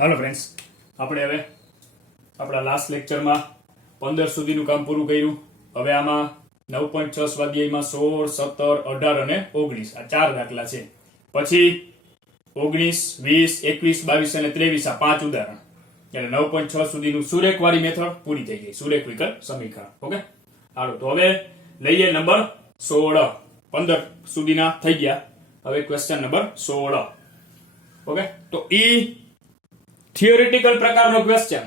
Hello friends, આપણે હવે આપણા લાસ્ટ લેક્ચરમાં 15 સુધીનું કામ પૂરું કર્યું. હવે આમાં 9.6 સ્વાધ્યાયમાં 16, 17, 18 અને 19 આ ચાર દાખલા છે. પછી 19, 20, 21, 22 અને 23 આ પાંચ ઉદાહરણ. એટલે 9.6 સુધીનું સુરેખવાળી મેથડ પૂરી થઈ ગઈ. સુરેખ વિકલ સમીકરણ. ઓકે, હાલો તો હવે લઈએ નંબર 16. 15 સુધીના થઈ ગયા. હવે ક્વેશ્ચન નંબર 16. ઓકે, તો થિયોરેટિકલ પ્રકારનો ક્વેશ્ચન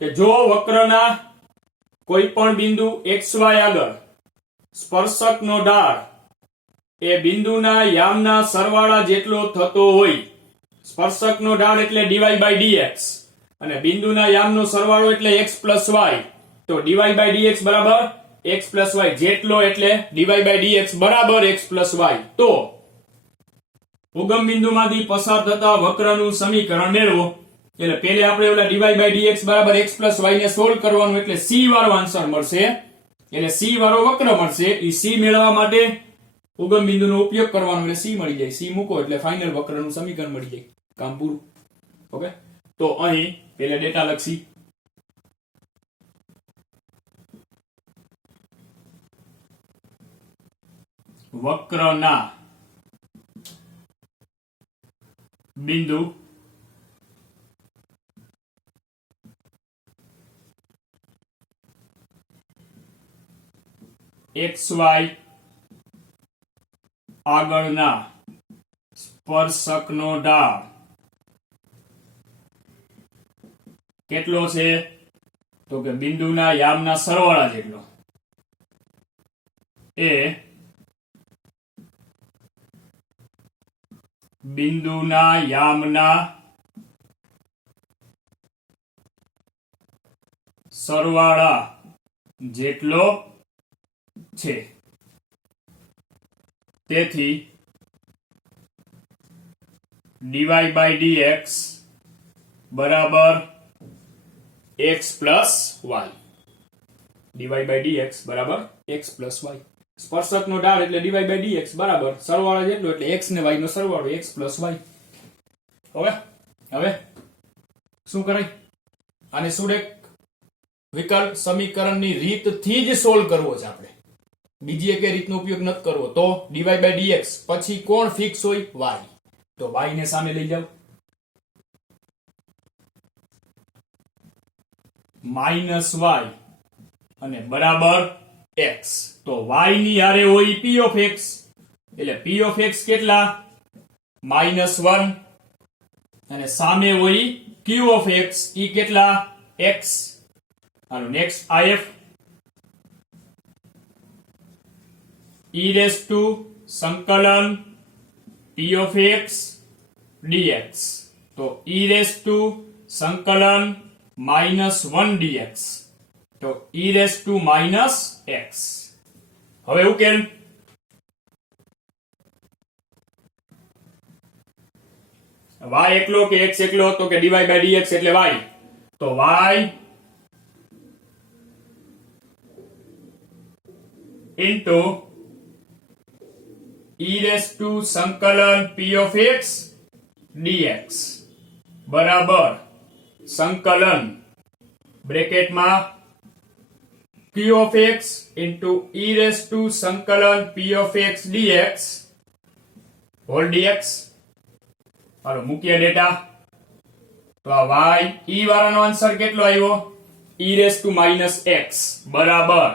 કે જો વક્રના કોઈ પણ બિંદુ xy આગળ સ્પર્શકનો ઢાળ એ બિંદુના યામના સરવાળા જેટલો થતો હોય. સ્પર્શકનો ઢાળ એટલે dy/dx અને બિંદુના યામનો સરવાળો એટલે x + y. તો dy/dx બરાબર x + y જેટલો એટલે dy/dx બરાબર x + y. તો ઉગમ બિંદુમાંથી પસાર થતા વક્રનું સમીકરણ મેળવો. એટલે પહેલે આપણે ઓલા dy/dx બરાબર x + y ને સોલ્વ કરવાનું એટલે c વાળો આન્સર મળશે. એટલે c વાળો વક્ર મળશે. ઈ c મેળવવા માટે ઉગમ બિંદુનો ઉપયોગ કરવાનો એટલે c મળી જાય. c મૂકો એટલે ફાઇનલ વક્રનું સમીકરણ મળી જાય. કામ પૂરું. ઓકે, તો અહીં પહેલે ડેટા લખી. વક્રના બિંદુ xy આગળના સ્પર્શકનો ઢાળ કેટલો છે? તો કે બિંદુના યામના સરવાળા જેટલો. એ બિંદુના યામના સરવાળા જેટલો છે. તેથી dy/dx બરાબર x + y. dy/dx બરાબર x + y. સ્પર્શકનો ઢાળ એટલે dy/dx બરાબર સરવાળા જેટલો એટલે x ને y નો સરવાળો x + y. હવે શું કરાય? આને સુરેખ વિકલ સમીકરણની રીતથી જ સોલ્વ કરવો છે આપણે. બીજી એકે રીતનો ઉપયોગ નથી કરવો. તો dy/dx પછી કોણ ફિક્સ હોય? y. તો y ને સામે લઈ જાવ. -y અને બરાબર x. તો y ની હારે હોય p of x. એટલે p of x કેટલા? -1 અને સામે હોય q of x. ઈ કેટલા? x. Hello next if e⁻સંકલન p of x dx. તો e⁻સંકલન -1 dx. તો e⁻x. હવે ઉકેલ. y એકલો કે x એકલો? તો કે dy/dx એટલે y. તો y into e⁻સંકલન p of x dx બરાબર સંકલન બ્રેકેટમાં q of x into e⁻સંકલન p of x dx whole dx. હાલો મૂકીએ ડેટા. તો આ y e વાળાનો આન્સર કેટલો આવ્યો? e⁻x બરાબર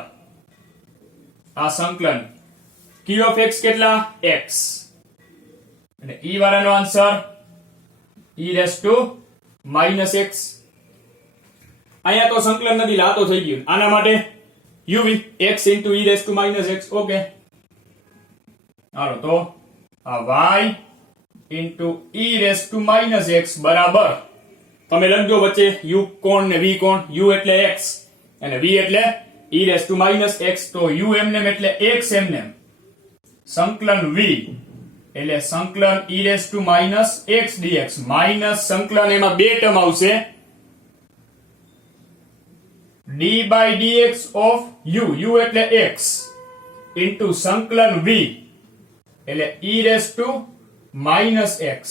આ સંકલન q of x કેટલા? x. અને e વાળાનો આન્સર e⁻x. અહીંયા તો સંકલન નથી, લાતો થઈ ગયું. આના માટે uv x into e⁻x. Okay, હાલો તો આ y into e⁻x બરાબર તમે લખજો વચ્ચે u કોણ ને v કોણ. u એટલે x અને v એટલે e⁻x. તો u એમનેમ એટલે x એમનેમ. સંકલન v એટલે સંકલન e⁻x dx માઈનસ સંકલન એમાં બે ટર્મ આવશે d/dx of u એટલે x into સંકલન v એટલે e⁻x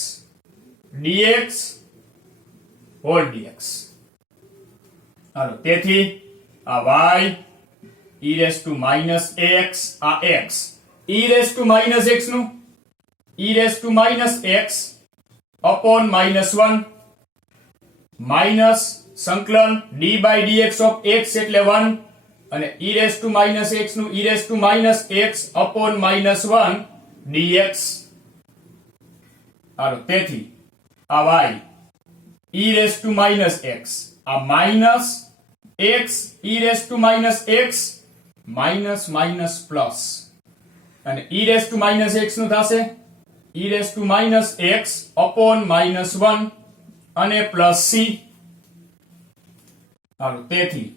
dx હોલ dx. હાલો તેથી આ y e raise to minus x આ x e raise to minus x નું e raise to minus x upon -1 minus સંકલન d by dx of x એટલે 1 અને e raise to minus x નું e raise to minus x upon -1 dx. હાલો તેથી આ y e raise to minus x આ minus x e raise to minus x minus minus plus અને e raise to minus x નું થશે e raise to minus x upon -1 અને plus c. હાલો તેથી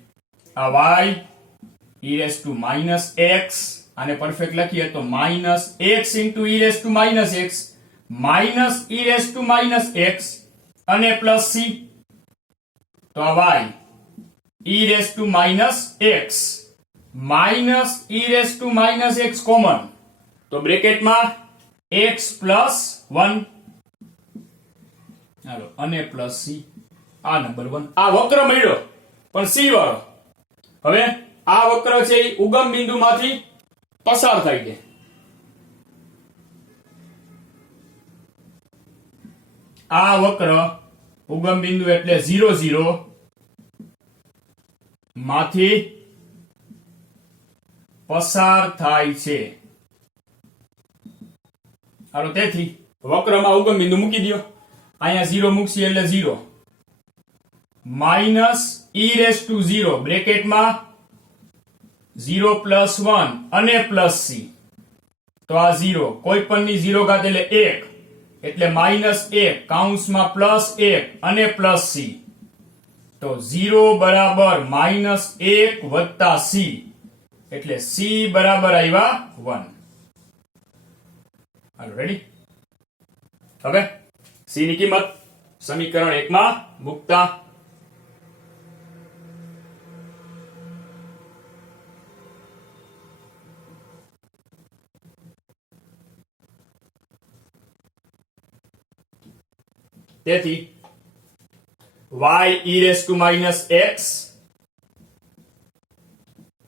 આ y e raise to minus x આને perfect લખીએ તો minus x into e raise to minus x minus e raise to minus x અને plus c. તો આ y e raise to minus x minus e raise to minus x common તો બ્રેકેટમાં x plus 1 હાલો અને plus c. આ number 1 આ વક્ર મળ્યો પણ c વાળો. હવે આ વક્ર છે એ ઉગમ બિંદુમાંથી પસાર થાય છે. આ વક્ર ઉગમ બિંદુ એટલે 0 0 માંથી પસાર થાય છે. હાલો તેથી વક્રમાં ઉગમ બિંદુ મૂકી દો. અહીંયા 0 મૂકશી એટલે 0 minus e raise two 0 બ્રેકેટમાં 0 plus 1 અને પ્લસ c. તો આ 0 કોઈ પણની 0 ઘાત એટલે 1 એટલે -1 કૌંસમાં +1 અને પ્લસ c. તો 0 બરાબર -1 વત્તા c એટલે c બરાબર આવ્યા 1. હાલો રેડી. હવે c ની કિંમત સમીકરણ 1 માં મૂકતા તેથી y e raise to minus x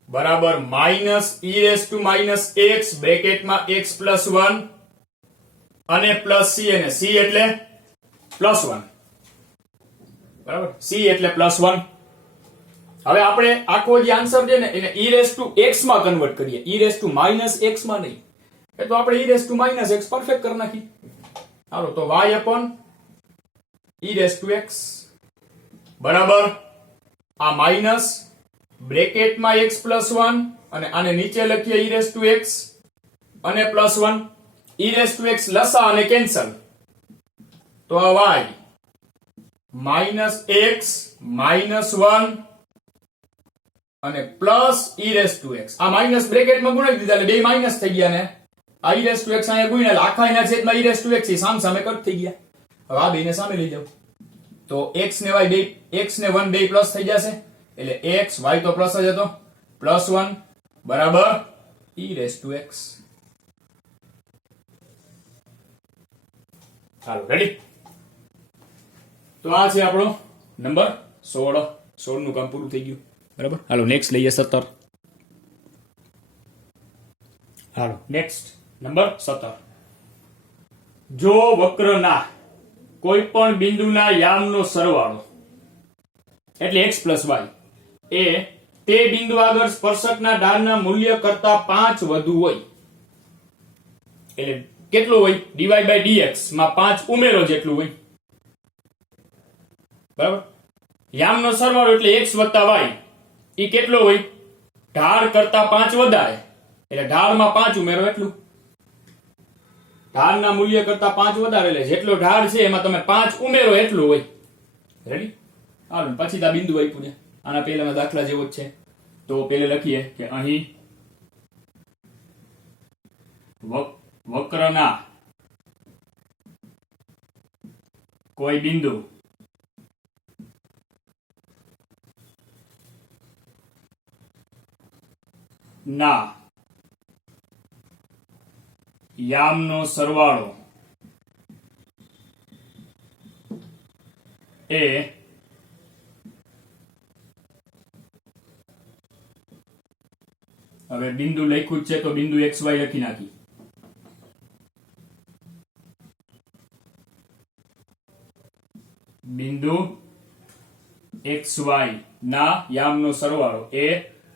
બરાબર minus e raise to minus x બ્રેકેટમાં x plus 1 અને પ્લસ c અને c એટલે પ્લસ 1 બરાબર c એટલે પ્લસ 1. હવે આપણે આખો જે આન્સર છે ને એને e રેસ ટુ x માં કન્વર્ટ કરીએ e raise to minus x માં નહીં. એ તો આપણે e raise to minus x perfect કરી નાખી. હાલો તો y upon e raise to x બરાબર આ માઇનસ બ્રેકેટમાં x પ્લસ 1 અને આને નીચે લખીએ e રેસ ટુ x અને plus 1 e raise to x લસા અને કેન્સલ તો આ y માઇનસ x માઇનસ 1 અને plus e raise to x આ માઇનસ બ્રેકેટમાં ગુણાવી દીધા એટલે બે માઇનસ થઈ ગયા ને આ e રેસ ટુ x અહીંયા ગુણ્યા આખા એના છેદમાં e રેસ ટુ x સામ સામે કટ થઈ ગયા. હવે આ બેને સામે લઈ જાવ તો x ને y બે x ને 1 બે પ્લસ થઈ જશે એટલે x y તો પ્લસ જ હતો પ્લસ 1 બરાબર e raise to x. Hello ready. તો આ છે આપણો નંબર 16 નું કામ પૂરું થઈ ગયું બરાબર. હાલો નેક્સ્ટ લઈએ 17. હાલો નેક્સ્ટ નંબર 17 જો વક્રના કોઈ પણ બિંદુના યામનો સરવાળો એટલે x પ્લસ y એ તે બિંદુ આગળ સ્પર્શકના ઢાળના મૂલ્ય કરતા 5 વધુ હોય એટલે કેટલું હોય dy by dx માં 5 ઉમેરો જેટલું હોય બરાબર. યામનો સરવાળો એટલે x વત્તા y ઈ કેટલો હોય ઢાળ કરતા 5 વધારે એટલે ઢાળમાં 5 ઉમેરો એટલું ઢાળના મૂલ્ય કરતા 5 વધારે એટલે જેટલો ઢાળ છે એમાં તમે 5 ઉમેરો એટલું હોય. રેડી. હાલો પછી આ બિંદુ આપ્યું છે આના પહેલાના દાખલા જેવો જ છે તો પહેલે લખીએ કે અહીં વક્રના કોઈ બિંદુ ના યામનો સરવાળો એ બિંદુ લખ્યું જ છે તો બિંદુ XY લખી નાખી. બિંદુ XY ના યામનો સરવાળો એ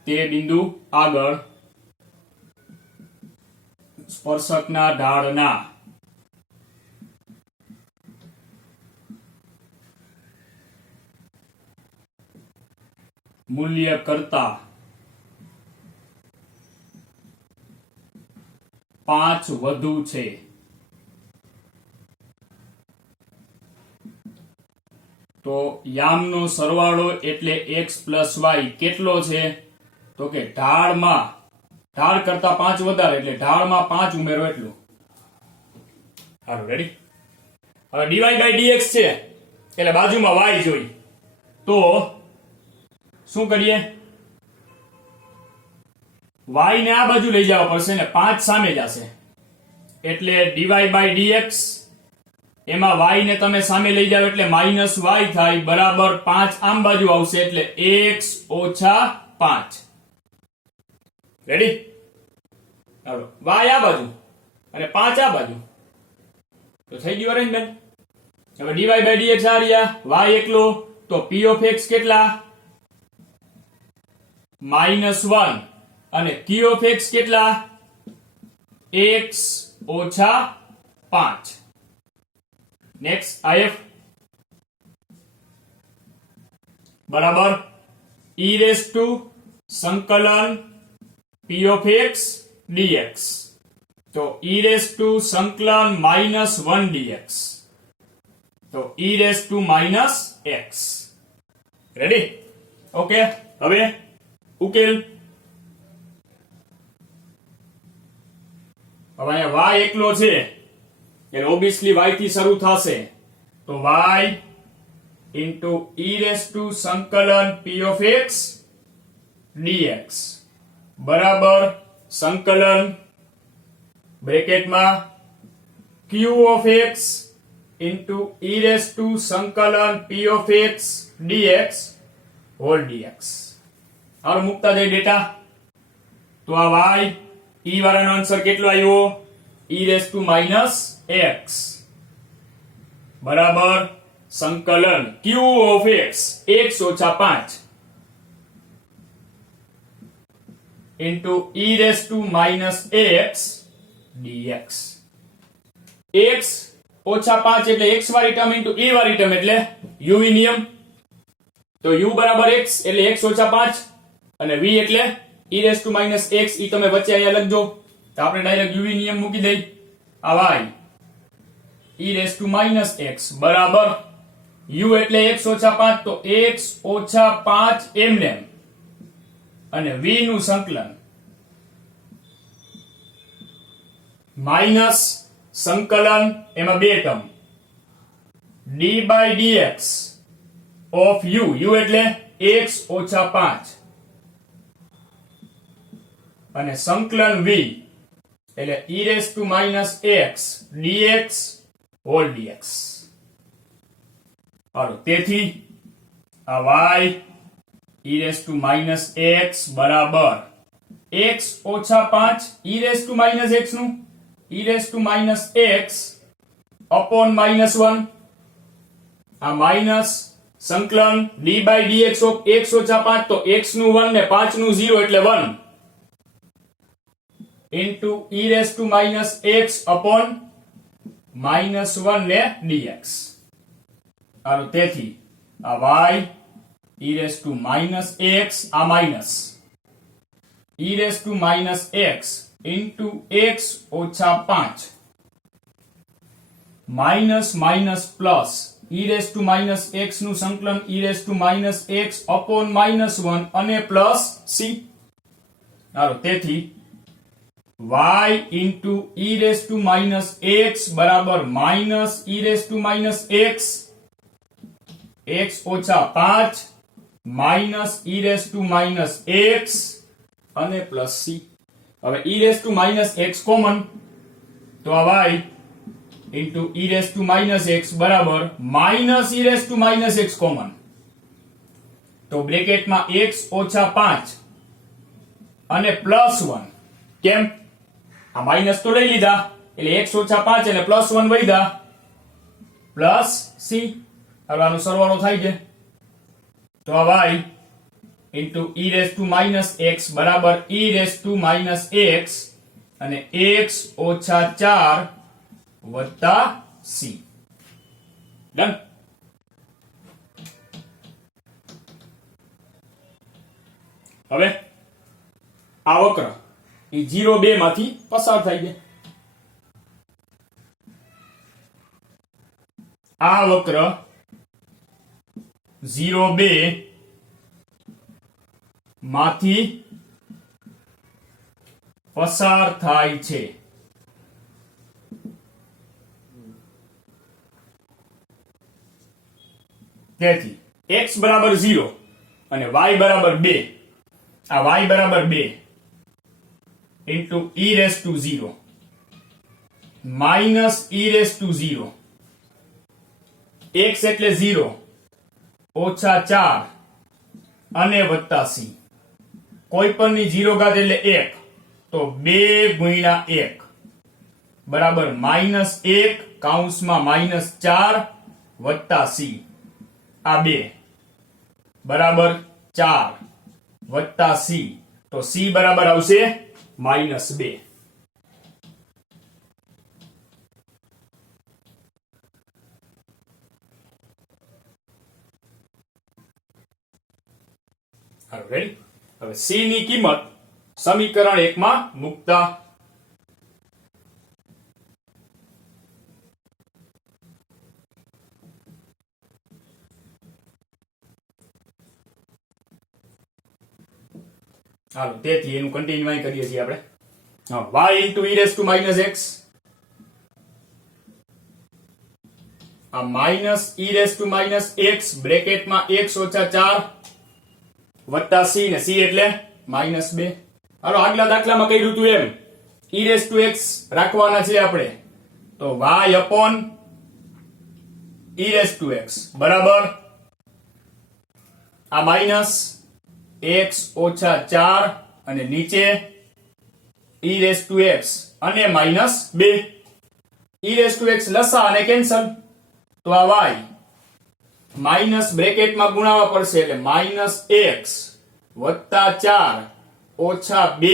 તે બિંદુ આગળ સ્પર્શકના ઢાળના મૂલ્ય કરતા 5 વધુ છે. તો યામનો સરવાળો એટલે x + y કેટલો છે? તો કે ઢાળ કરતા 5 વધારે એટલે ઢાળમાં 5 ઉમેરો એટલું. હાલો રેડી. હવે dy by dx છે એટલે બાજુમાં y જોઈ તો શું કરીએ? y ને આ બાજુ લઈ જવા પડશે ને 5 સામે જશે એટલે dy by dx એમાં y ને તમે સામે લઈ જાવ એટલે -y થાય બરાબર 5 આમ બાજુ આવશે એટલે x - 5. રેડી? હાલો y આ બાજુ અને 5 આ બાજુ તો થઈ ગયું અરેન્જમેન્ટ. હવે dy by dx આ રહ્યા y એકલો તો p of x કેટલા? -1 અને q of x કેટલા? x - 5. નેક્સ્ટ if બરાબર e raised to સંકલન p of x dx. તો e raised to સંકલન -1 dx. તો e raised to -x. Ready? Okay. હવે ઉકેલ. હવે અહીંયા y એકલો છે એટલે ઓબ્વિયસલી y થી શરૂ થશે તો y into e raised to સંકલન p of x dx બરાબર સંકલન બ્રેકેટમાં q of x into e raised to સંકલન p of x dx whole dx. હવે મુકતા જાય ડેટા તો આ y e વાળાનો આન્સર કેટલો આવ્યો? e raised to -x બરાબર સંકલન q of x x - 5 into e raised to -x dx. x - 5 એટલે x વાળી ટર્મ into e વાળી ટર્મ એટલે u નિયમ. તો u બરાબર x એટલે x - 5 અને v એટલે e raised to -x. ઈ તમે વચ્ચે અહીંયા લખજો તો આપણે ડાયરેક્ટ u નિયમ મૂકી દઈ. આ y e raised to -x બરાબર u એટલે x - 5 તો x - 5 એમને અને v નું સંકલન માઈનસ સંકલન એમાં બે term d by dx of u એટલે x - 5 અને સંકલન v એટલે e raised to -x dx whole dx. હાલો તેથી આ y e raised to -x બરાબર x - 5 e raised to -x નું e raised to -x upon -1 આ માઈનસ સંકલન d by dx of x - 5 તો x નું 1 ને 5 નું 0 એટલે 1 into e raised to -x upon -1 ને dx. હાલો તેથી આ y e raised to -x આ minus e raised to -x into x - 5 minus minus plus e raised to -x નું સંકલન e raised to -x upon -1 અને plus c. હાલો તેથી y into e raised to -x બરાબર minus e raised to -x x - 5 minus e raised to -x અને plus c. હવે e raised to -x common તો આ y into e raised to -x બરાબર minus e raised to -x common તો બ્રેકેટમાં x - 5 અને +1 કેમ? આ minus તો લઈ લીધા એટલે x ઓછા 5 અને +1 વધ્યા પ્લસ c. હવે આનો સરવાળો થાય છે તો આ y into e raised to minus x બરાબર e raised to minus x અને x ઓછા 4 વત્તા c. ડન. હવે આ વક્ર એ 0 2 માંથી પસાર થાય છે. આ વક્ર 0 2 માંથી પસાર થાય છે. તેથી x બરાબર 0 અને y બરાબર 2. આ y બરાબર 2 into e raised to 0 minus e raised to 0 x એટલે 0 ઓછા 4 અને વત્તા c. કોઈ પણની 0 ઘાત એટલે 1 તો 2 ગુણ્યા 1 બરાબર -1 કૌંસમાં -4 વત્તા c. આ 2 બરાબર 4 વત્તા c તો c બરાબર આવશે -2. રેડી. હવે c ની કિંમત સમીકરણ 1 માં મૂકતા હાલો તેથી એનું કન્ટિન્યુઆઈ કરીએ છીએ આપણે. y into e raised to minus x આ minus e raised to minus x બ્રેકેટમાં x ઓછા 4 વત્તા c ને c એટલે -2. હાલો આગલા દાખલામાં કર્યું હતું એમ e raised to x રાખવાના છે આપણે તો y upon e raised to x બરાબર આ માઇનસ x ઓછા 4 અને નીચે e raised to x અને -2. e raised to x લસા અને કેન્સલ તો આ y માઇનસ બ્રેકેટમાં ગુણાવા પડશે એટલે -x વત્તા 4 ઓછા 2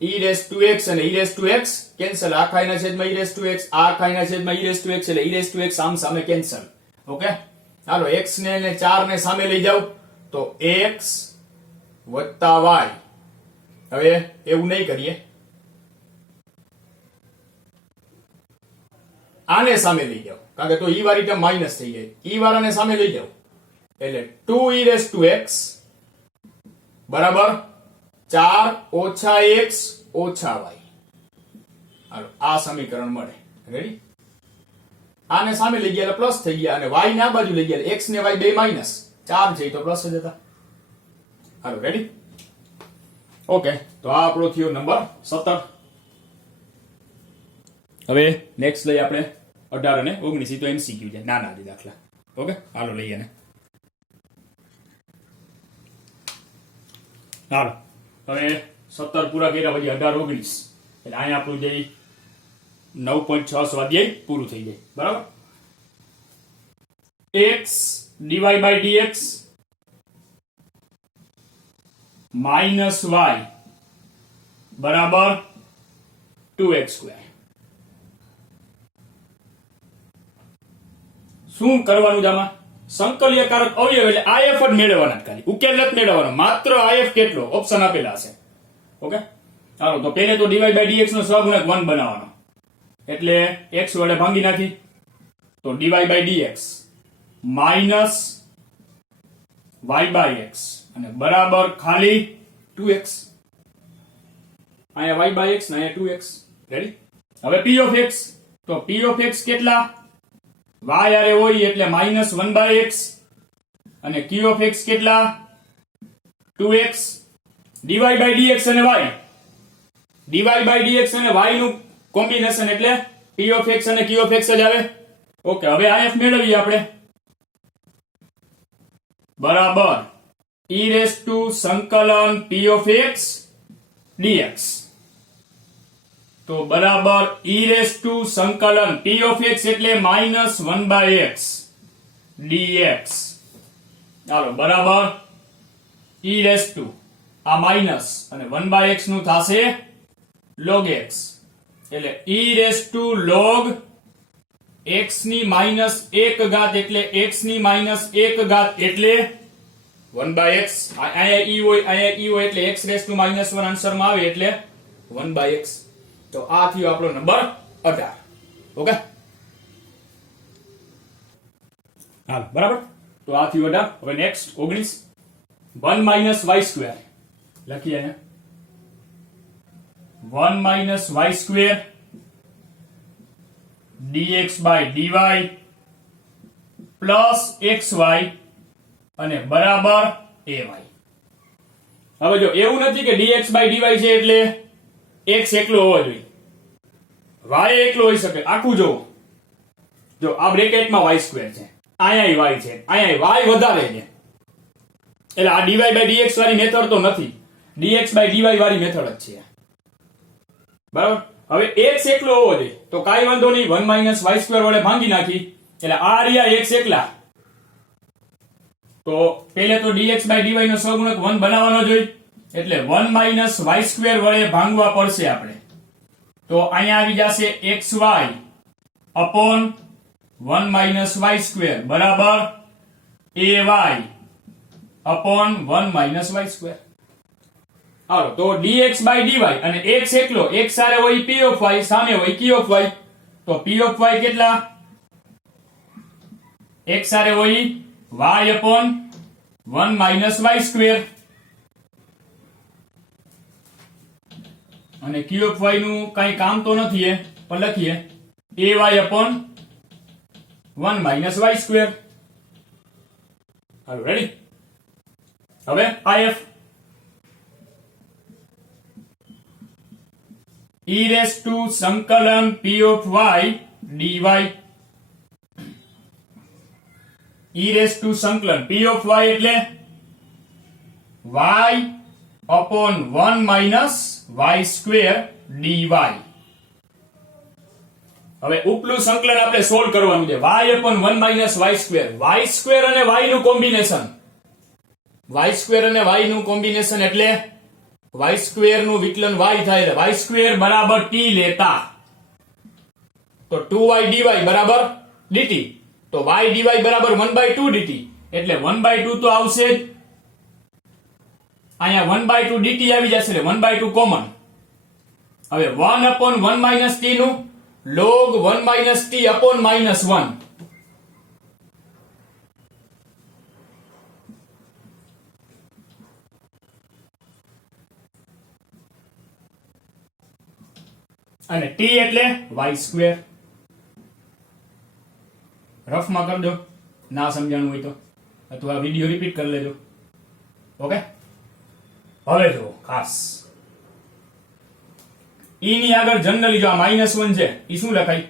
e raised to x અને e raised to x cancel. આ ખાઈના છેદમાં e raised to x આ ખાઈના છેદમાં e raised to x એટલે e raised to x આમ સામે કેન્સલ. ઓકે હાલો x ને 4 ને સામે લઈ જાવ તો x વત્તા y. હવે એવું નહીં કરીએ, આને સામે લઈ જાઓ કારણ કે તો e વાળી ટર્મ માઈનસ થઈ જાય. e વાળાને સામે લઈ જાઓ એટલે 2e raised to x બરાબર 4 ઓછા x ઓછા y. હાલો આ સમીકરણ મળે. રેડી. આને સામે લઈ ગયા એટલે પ્લસ થઈ ગયા અને y ને આ બાજુ લઈ ગયા x ને y બે માઈનસ 4 છે તો પ્લસ જ હતા. હાલો રેડી. ઓકે તો આ આપણો થયો નંબર 17. હવે નેક્સ્ટ લઈએ આપણે 18 અને 19 તો MCQ છે નાના જ દાખલા. ઓકે હાલો લઈએ ને. હાલો હવે 17 પૂરા કર્યા પછી 18 19 એટલે અહીંયા આપણું જે 9.6 સ્વાધ્યાય પૂરું થઈ જાય. બરાબર. x dy by dx minus y બરાબર 2x². શું કરવાનું છે આમાં? સંકલ્યકારક અવયવ એટલે if જ મેળવવાના, ખાલી ઉકેલ જ મેળવવાનો. માત્ર if કેટલો ઓપ્શન આપેલા છે. ઓકે ચાલો તો પહેલે તો dy by dx નો સહગુણક 1 બનાવવાનો એટલે x વડે ભાંગી નાખી તો dy by dx minus y by x અને બરાબર ખાલી 2x. અહીંયા y by x ને અહીંયા 2x. રેડી. હવે p of x તો p of x કેટલા y આરે હોય એટલે -1 by x અને q of x કેટલા 2x. dy by dx અને y dy by dx અને y નું કોમ્બિનેશન એટલે p of x અને q of x જ આવે. ઓકે હવે if મેળવીએ આપણે બરાબર e raised to સંકલન p of x dx તો બરાબર e રેસ ટુ સંકલન p of x એટલે -1/x dx. ચાલો બરાબર e રેસ ટુ આ માઇનસ અને 1/x નું થશે log x એટલે e raise two log x ની -1 ઘાત એટલે x ની -1 ઘાત એટલે 1/x. અહીંયા e હોય એટલે x રેસ ટુ -1 આન્સર માં આવે એટલે 1/x. તો આ થયો આપણો નંબર 18. ઓકે હાલ બરાબર. તો આ થયું 18. હવે નેક્સ્ટ 19 1 - y² લખીએ અહીંયા 1 - y² dx by dy plus xy અને બરાબર ay. હવે જો એવું નથી કે dx by dy છે એટલે x એકલો હોવો જોઈએ, y એકલો હોઈ શકે. આખું જો આ બ્રેકેટમાં y² છે, અહીંયા y છે, અહીંયા y વધારે છે એટલે આ dy by dx વાળી મેથડ તો નથી, dx by dy વાળી મેથડ જ છે. બરાબર. હવે x એકલો હોવો જોઈએ તો કાઈ વાંધો નહીં, 1 - y² વડે ભાંગી નાખી એટલે આ રહ્યા x એકલા. તો પહેલે તો dx by dy નો સહગુણક 1 બનાવવાનો જોઈએ એટલે 1 - y² વડે ભાંગવા પડશે આપણે. તો અહીંયા આવી જશે xy upon 1 - y² બરાબર ay upon 1 - y². હાલો તો dx by dy અને x એકલો, x સારે હોય p of y, સામે હોય q of y. તો p of y કેટલા? x સારે હોય y upon 1 - y² અને q of y નું કઈ કામ તો નથી પણ લખીએ ay upon 1 - y². હાલો રેડી. હવે if e રેસ ટુ સંકલન p of y dy e raise to સંકલન p of y એટલે y upon 1 - y² dy. હવે ઉપલું સંકલન આપણે સોલ્વ કરવાનું છે. y upon 1 - y² અને y નું કોમ્બિનેશન, y² અને y નું કોમ્બિનેશન એટલે y² નું વિકલન y થાય એટલે y² બરાબર t લેતા તો 2y dy બરાબર dt. તો y dy બરાબર 1/2 dt એટલે 1/2 તો આવશે જ. અહીંયા 1/2 dt આવી જશે એટલે 1/2 કોમન. હવે 1 upon 1 - t નું log 1 - t upon -1. અને t એટલે y². રફમાં કરી દો, ના સમજાણું હોય તો, અથવા વિડિયો રિપીટ કરી લેજો. ઓકે. હવે જો ખાસ e ની આગળ જનરલી જો આ -1 છે ઈ શું લખાય?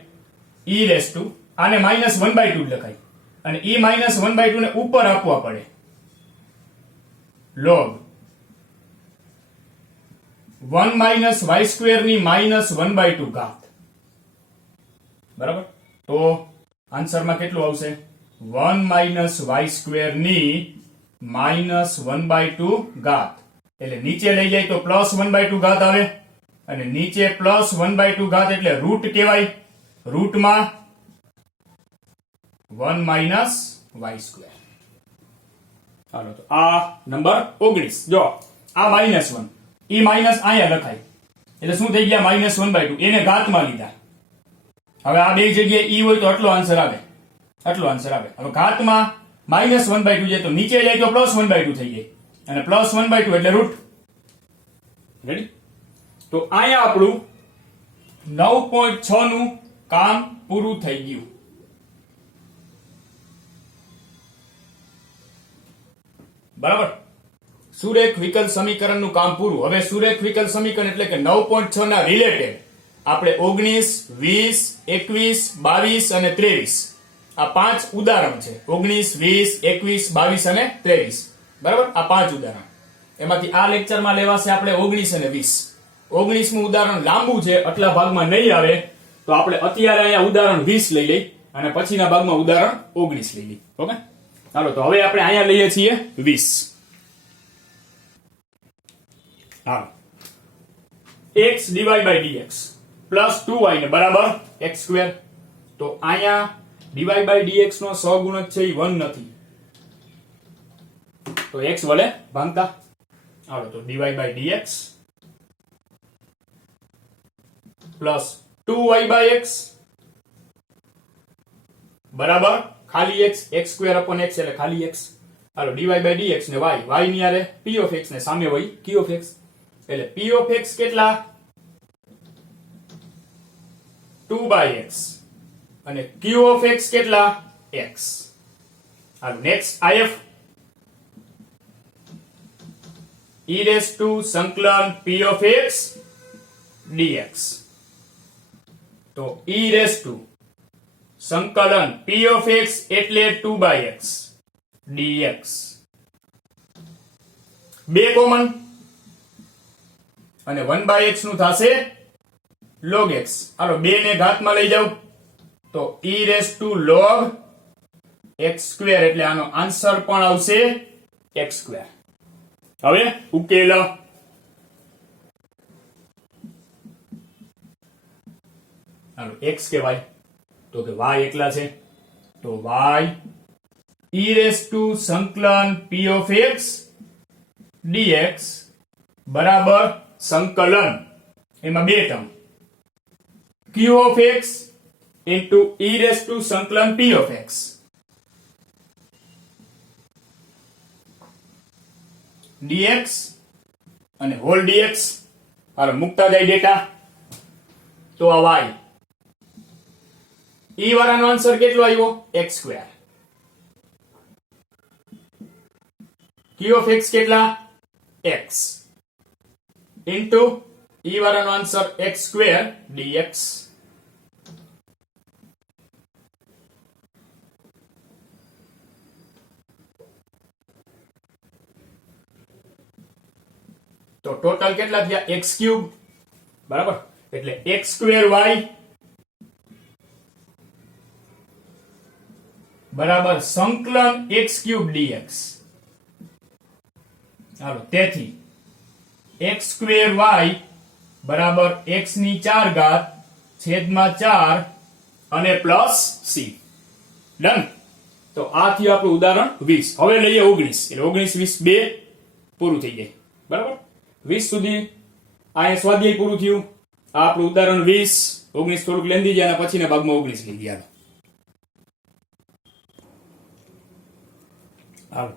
e રેસ ટુ આને -1/2 લખાય અને e -1/2 ને ઉપર આપવા પડે log 1 - y² ની -1/2 ઘાત. બરાબર. તો આન્સરમાં કેટલું આવશે? 1 - y² ની -1/2 ઘાત એટલે નીચે લઈ જાય તો +1/2 ઘાત આવે અને નીચે +1/2 ઘાત એટલે રૂટ કહેવાય. રૂટમાં 1 - y². હાલો તો આ નંબર 19. જો આ -1 ઈ માઈનસ અહીંયા લખાય એટલે શું થઈ ગયા? -1/2 એને ઘાતમાં લીધા. હવે આ બે જગ્યાએ ઈ હોય તો આટલો આન્સર આવે, આટલો આન્સર આવે. હવે ઘાતમાં -1/2 જાય તો નીચે જાય તો +1/2 થઈ જાય અને +1/2 એટલે રૂટ. રેડી. તો અહીંયા આપણું 9.6 નું કામ પૂરું થઈ ગયું. બરાબર. સુરેખ વિકલ સમીકરણનું કામ પૂરું. હવે સુરેખ વિકલ સમીકરણ એટલે કે 9.6 ના રિલેટેડ આપણે 19, 20, 21, 22 અને 23 આ 5 ઉદાહરણ છે. 19, 20, 21, 22 અને 23. બરાબર. આ 5 ઉદાહરણ એમાંથી આ લેક્ચરમાં લેવાશે આપણે 19 અને 20. 19મું ઉદાહરણ લાંબુ છે, આટલા ભાગમાં નહીં આવે, તો આપણે અત્યારે અહીંયા ઉદાહરણ 20 લઈ લઈ અને પછીના ભાગમાં ઉદાહરણ 19 લઈ લઈ. ઓકે, ચાલો તો હવે આપણે અહીંયા લઈએ છીએ 20. હા, x divide by dx plus 2y ને બરાબર x સ્ક્વેર. તો અહીંયા ડિવાઈડ બાય dx નો સહગુણક છે એ 1 નથી, તો x વડે ભાંગતા. હાલો તો divide by dx plus 2y by x બરાબર ખાલી x સ્ક્વેર અપોન x એટલે ખાલી x. હાલો ડિવાઈડ બાય dx ને y ની આરે p ઓફ x ને સામે હોય q ઓફ x એટલે p ઓફ x કેટલા 2 બાય x અને q ઓફ x કેટલા x. Hello next if e raise to સંકલન p ઓફ x dx. તો e રેસ ટુ સંકલન p ઓફ x એટલે 2 બાય x dx. બે common અને 1 બાય x નું થશે log x. હાલો 2 ને ઘાતમાં લઈ જાવ તો e raise two log x square એટલે આનો આન્સર પણ આવશે x સ્ક્વેર. હવે ઉકેલ. હાલો x કે y, તો કે y એકલા છે, તો y e રેસ ટુ સંકલન p ઓફ x dx બરાબર સંકલન એમાં બે term q of x into e raise to સંકલન p ઓફ x dx અને હોલ dx. હાલો મુકતા જાય ડેટા, તો આ y e વાળાનો આન્સર કેટલો આવ્યો x square. q of x કેટલા x ઇન્ટુ e વાળાનો આન્સર x સ્ક્વેર dx. તો ટોટલ કેટલા થયા x ક્યુબ બરાબર, એટલે x સ્ક્વેર y બરાબર સંકલન x ક્યુબ dx. હાલો તેથી x સ્ક્વેર y બરાબર x ની 4 ઘાત છેદમાં 4 અને પ્લસ c. ડન. તો આ થયું આપણું ઉદાહરણ 20. હવે લઈએ 19 એટલે 19 20 બે પૂરું થઈ જાય બરાબર. 20 સુધી આ સ્વાધ્યાય પૂરું થયું. આ આપણું ઉદાહરણ 20. 19 થોડુંક લેંદી જાય અને પછીના ભાગમાં 19 લઈ ગયા. હાલો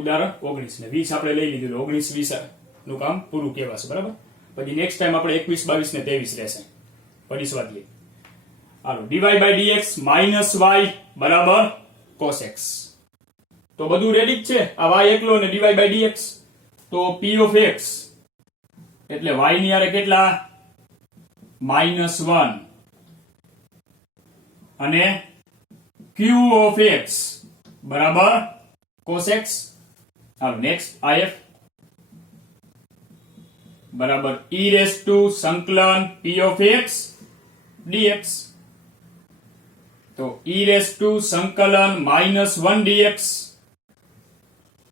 ઉદાહરણ 19 ને 20 આપણે લઈ લીધું. 19 20 નું કામ પૂરું કહેવાશે બરાબર. પછી નેક્સ્ટ ટાઈમ આપણે 21 22 ને 23 રહેશે પછી સ્વાધ્યાય. હાલો D Y by D X minus Y બરાબર cos x. તો બધું રેડી જ છે. આ y એકલો અને ડીવાય બાય ડીએક્સ. તો p ઓફ x એટલે y ની આરે કેટલા -1 અને q ઓફ x બરાબર cos x. Hello next if બરાબર e રેસ ટુ સંકલન p ઓફ x dx. તો e રેસ ટુ સંકલન -1 dx.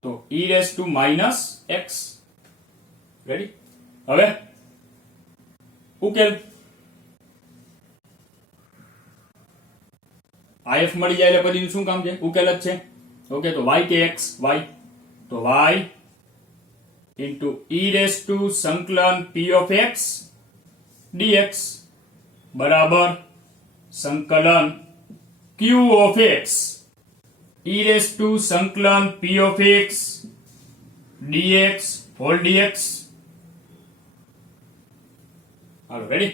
તો e raise to -x. Ready. હવે ઉકેલ if મળી જાય એટલે પછી શું કામ છે, ઉકેલ જ છે. ઓકે તો y કે x y, તો y into e raise to સંકલન p ઓફ x dx બરાબર સંકલન q of x e raise to સંકલન p of x dx whole dx. હાલો રેડી.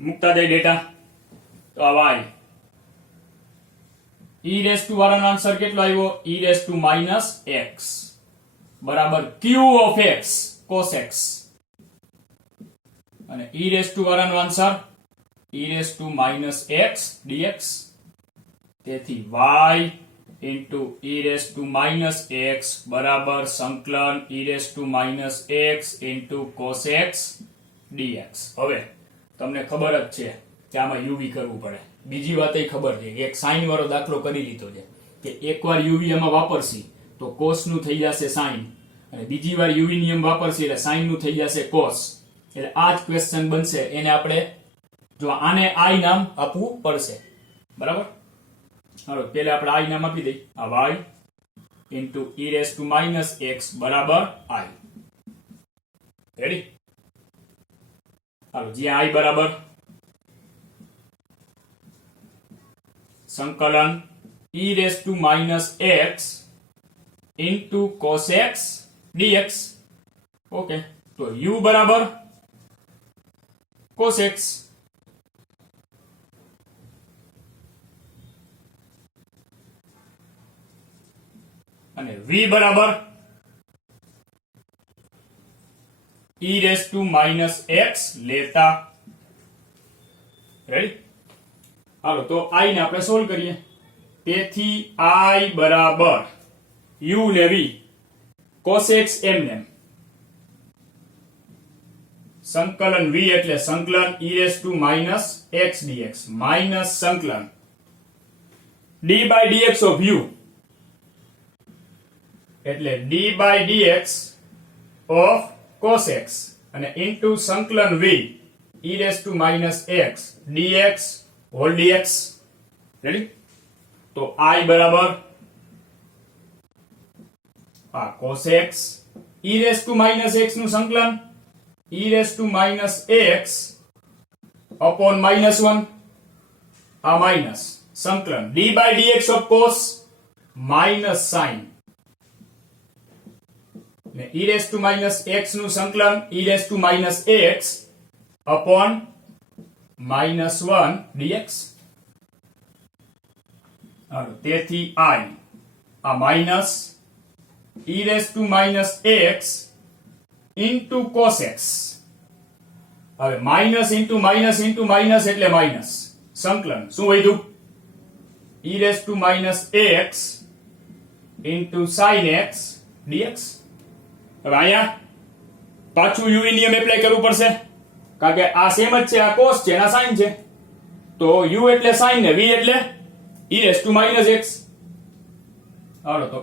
મુકતા જાય ડેટા. તો આ y e રેસ ટુ વાળાનો આન્સર કેટલો આવ્યો e રેસ ટુ -x બરાબર q of x cos x અને e રેસ ટુ વાળાનો answer e raise to -x dx. તેથી y into e raised to minus x બરાબર સંકલન e raised to minus x into cos x dx. હવે તમને ખબર જ છે કે આમાં uv કરવું પડે. બીજી વાત એ ખબર છે કે એક sin વાળો દાખલો કરી લીધો છે કે એકવાર uv આમાં વાપરશી તો cos નું થઈ જશે sin અને બીજી વાર uv નિયમ વાપરશી એટલે sin નું થઈ જશે cos. એટલે આ જ ક્વેશ્ચન બનશે. એને આપણે જો આને i નામ આપવું પડશે. બરાબર? હાલો પહેલા આપણે i નામ આપી દઈએ. આ y into e raised to minus x બરાબર i. રેડી? હાલો જ્યાં i બરાબર સંકલન e raised to minus x into cos x dx. Okay, તો u બરાબર cos x અને v બરાબર e raised to minus x લેતા. રેડી? હાલો તો i ને આપણે સોલ્વ કરીએ. તેથી i બરાબર u ને v cos x એમને સંકલન v એટલે સંકલન e raised to minus x dx minus સંકલન d by dx of u એટલે d by dx of cos x અને into સંકલન v e raised to minus x dx whole dx. Ready? તો i બરાબર આ cos x e raised to minus x નું સંકલન e raised to minus x upon minus 1 આ minus સંકલન d by dx of cos minus sin ને e raised to minus x નું સંકલન e raised to minus x upon minus 1 dx. તેથી i આ minus e raised to minus x into cos x. હવે minus into minus એટલે minus સંકલન શું વધ્યું e raised to minus x into sin x dx. હવે અહીંયા પાછું u નિયમ એપ્લાય કરવું પડશે કારણ કે આ સેમ જ છે, આ cos છે, આ sin છે. તો u એટલે sin ને v એટલે e raised to minus x. હાલો તો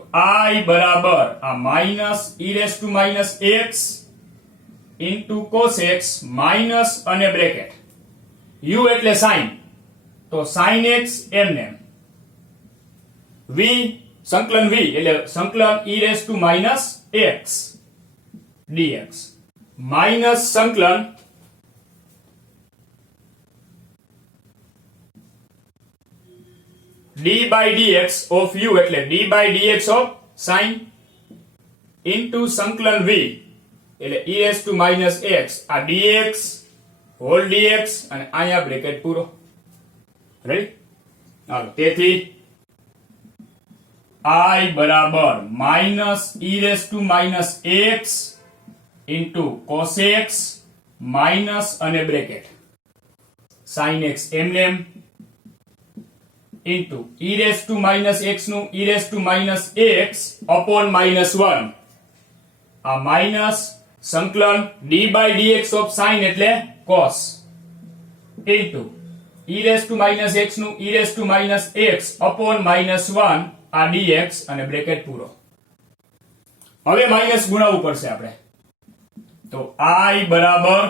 i બરાબર આ minus e raised to minus x into cos x minus અને બ્રેકેટ u એટલે sin તો sin x એમને v સંકલન v એટલે સંકલન e raised to minus x dx minus સંકલન d by dx of u એટલે d by dx of sin into સંકલન v એટલે e raised to minus x આ dx whole dx અને અહીંયા બ્રેકેટ પૂરો. રેડી? હાલો તેથી i બરાબર minus e raised to minus x into cos x minus અને bracket sin x M into e raised to minus x નું e raised to minus x upon minus 1 આ minus સંકલન d by dx of sin એટલે cos into e raised to minus x નું e raised to minus x upon minus 1 આ dx અને bracket પૂરો. હવે minus ગુણાવવું પડશે આપણે. તો i બરાબર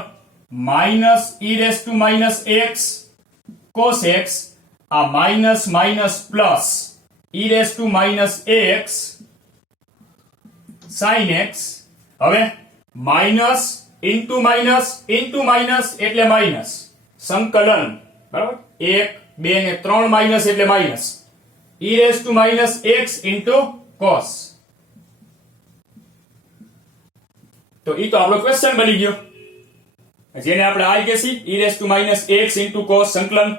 minus e raised to minus x cos x આ minus minus plus e raised to minus x sin x. હવે માઇનસ ઇન્ટુ માઇનસ એટલે માઇનસ સંકલન. બરાબર? 1 2 ને 3 માઇનસ એટલે minus e raised to minus x into cos. તો ઈ તો આપણો ક્વેશ્ચન બની ગયો જેને આપણે i કહેસી e raised to minus x into cos સંકલન.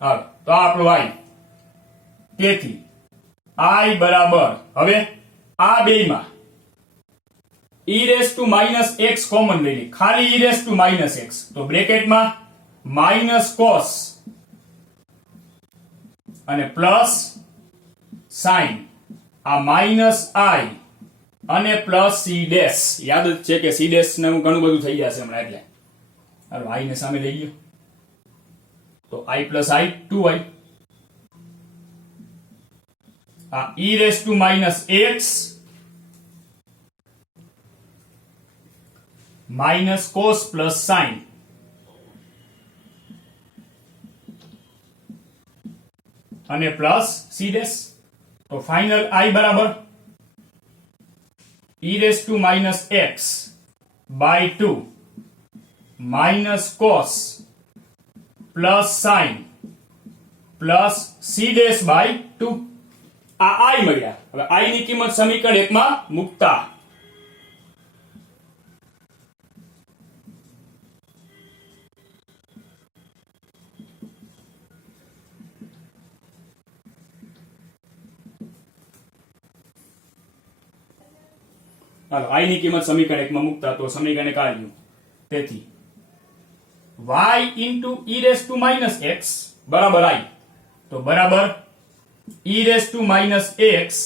હા તો આ આપણું i. તેથી i બરાબર હવે આ બેયમાં e raised to minus x common લઈ લે ખાલી e raised to minus x તો બ્રેકેટમાં minus cos અને પ્લસ સાઇન, આ માઇનસ આઈ અને પ્લસ સી ડેશ. યાદ જ છે કે સી ડેશ ને ઘણું બધું થઈ જશે હમણાં, એટલે હાલો આઈ ને સામે લઈ ગયો તો આઈ પ્લસ આઈ 2i. આ e raise to minus x minus cos plus sine અને પ્લસ સી ડેશ. તો ફાઇનલ આઈ બરાબર e raise to minus x by 2 minus cos plus sine plus C dash by 2. આ આઈ મળ્યા. હવે આઈ ની કિંમત સમીકરણ 1 માં મૂકતા હાલો આઈ ની કિંમત સમીકરણ 1 માં મૂકતા તો સમીકરણ કાઢ્યું. તેથી y into e raised to minus x બરાબર i. તો બરાબર e raised to minus x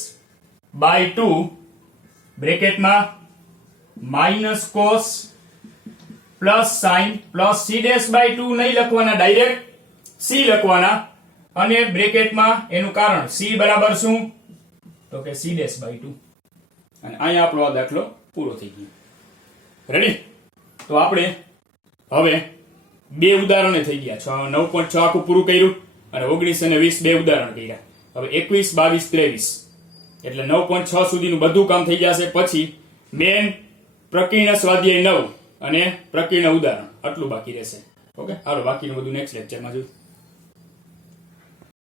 by 2 બ્રેકેટમાં minus cos plus sin plus c dash by 2 નહીં લખવાના, ડાયરેક્ટ c લખવાના અને બ્રેકેટમાં એનું કારણ c બરાબર શું તો કે c dash by 2. અને અહીંયા આપણો આ દાખલો પૂરો થઈ ગયો. રેડી? તો આપણે હવે બે ઉદાહરણો થઈ ગયા. 9.6 આખું પૂરું કર્યું અને 19 અને 20 બે ઉદાહરણ કર્યા. હવે 21, 22, 23 એટલે 9.6 સુધીનું બધું કામ થઈ જશે. પછી મેન પ્રકીર્ણ સ્વાધ્યાય 9 અને પ્રકીર્ણ ઉદાહરણ આટલું બાકી રહેશે. ઓકે, હાલો બાકીનું બધું નેક્સ્ટ લેક્ચરમાં જોઈશું.